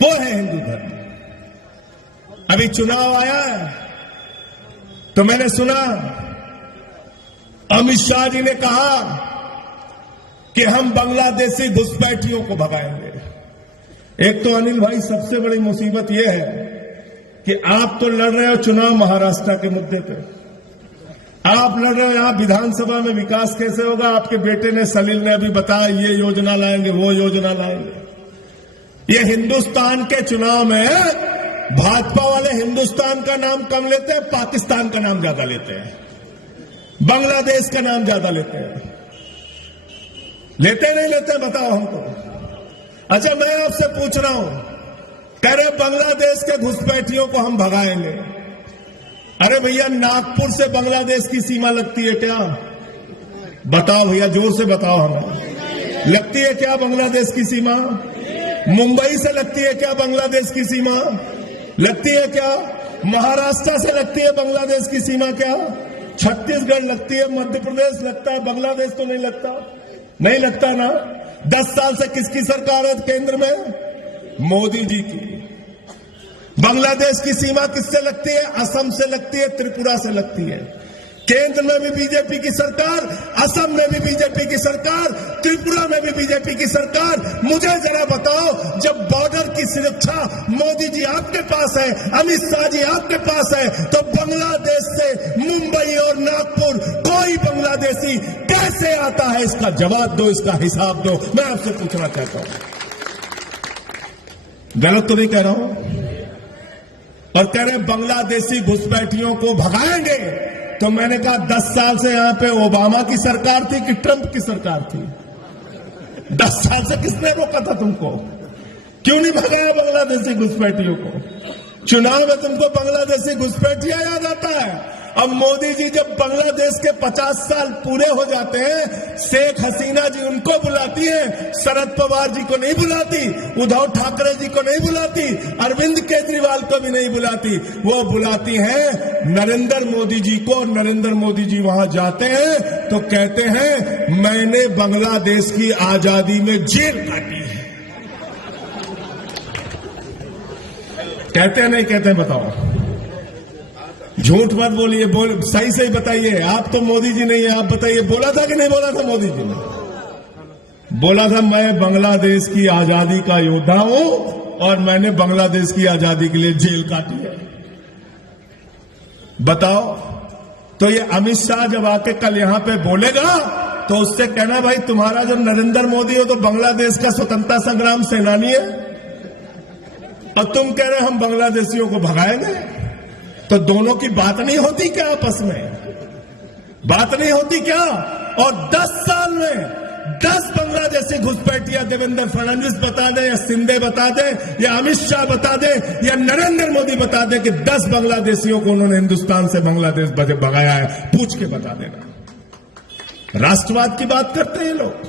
वो है हिंदू धर्म। अभी चुनाव आया तो मैंने सुना अमित शाह जी ने कहा कि हम बांग्लादेशी घुसपैठियों को भगाएंगे। एक तो अनिल भाई सबसे बड़ी मुसीबत यह है कि आप तो लड़ रहे हो चुनाव महाराष्ट्र के मुद्दे पे, आप लड़ रहे हो यहां विधानसभा में विकास कैसे होगा। आपके बेटे ने सलील ने अभी बताया ये योजना लाएंगे वो योजना लाएंगे। ये हिंदुस्तान के चुनाव में भाजपा वाले हिंदुस्तान का नाम कम लेते हैं, पाकिस्तान का नाम ज्यादा लेते हैं, बांग्लादेश का नाम ज्यादा लेते हैं। लेते नहीं लेते बताओ हमको। अच्छा मैं आपसे पूछ रहा हूं, कह रहे बांग्लादेश के घुसपैठियों को हम भगाएंगे। अरे भैया नागपुर से बांग्लादेश की सीमा लगती है क्या? बताओ भैया जोर से बताओ हमें, लगती है क्या बांग्लादेश की सीमा? मुंबई से लगती है क्या बांग्लादेश की सीमा? लगती है क्या? महाराष्ट्र से लगती है बांग्लादेश की सीमा क्या? छत्तीसगढ़ लगती है, मध्य प्रदेश लगता है, बांग्लादेश तो नहीं लगता। नहीं लगता ना। 10 साल से किसकी सरकार है केंद्र में? मोदी जी की। बांग्लादेश की सीमा किससे लगती है? असम से लगती है, त्रिपुरा से लगती है। केंद्र में भी बीजेपी की सरकार, असम में भी बीजेपी की सरकार, त्रिपुरा में भी बीजेपी की सरकार। मुझे जरा बताओ, जब बॉर्डर की सुरक्षा मोदी जी आपके पास है, अमित शाह जी आपके पास है, तो बांग्लादेश से मुंबई और नागपुर कोई बांग्लादेशी कैसे आता है? इसका जवाब दो, इसका हिसाब दो। मैं आपसे पूछना चाहता हूं, गलत तो नहीं कह रहा हूं? और कह रहे बांग्लादेशी घुसपैठियों को भगाएंगे। तो मैंने कहा 10 साल से यहां पे ओबामा की सरकार थी कि ट्रंप की सरकार थी? 10 साल से किसने रोका था तुमको? क्यों नहीं भगाया बांग्लादेशी घुसपैठियों को? चुनाव में तुमको बांग्लादेशी घुसपैठियां याद आता है। अब मोदी जी जब बांग्लादेश के 50 साल पूरे हो जाते हैं, शेख हसीना जी उनको बुलाती है, शरद पवार जी को नहीं बुलाती, उद्धव ठाकरे जी को नहीं बुलाती, अरविंद केजरीवाल को भी नहीं बुलाती। वो बुलाती है नरेंद्र मोदी जी को। नरेंद्र मोदी जी वहां जाते हैं तो कहते हैं मैंने बांग्लादेश की आजादी में जेल काटी है। कहते हैं नहीं कहते हैं? बताओ, झूठ मत बोलिए, सही सही बताइए। आप तो मोदी जी नहीं है, आप बताइए बोला था कि नहीं बोला था? मोदी जी ने बोला था मैं बांग्लादेश की आजादी का योद्धा हूं और मैंने बांग्लादेश की आजादी के लिए जेल काटी है। बताओ। तो ये अमित शाह जब आके कल यहां पे बोलेगा तो उससे कहना भाई तुम्हारा जो नरेंद्र मोदी हो तो बांग्लादेश का स्वतंत्रता संग्राम सेनानी है, और तुम कह रहे हम बांग्लादेशियों को भगाएंगे। तो दोनों की बात नहीं होती क्या? आपस में बात नहीं होती क्या? और 10 साल में 10 बांग्लादेशी घुसपैठिया देवेंद्र फडणवीस बता दे, या शिंदे बता दे, या अमित शाह बता दे, या नरेंद्र मोदी बता दे कि 10 बांग्लादेशियों को उन्होंने हिंदुस्तान से बांग्लादेश भगाया है। पूछ के बता देना। राष्ट्रवाद की बात करते हैं लोग।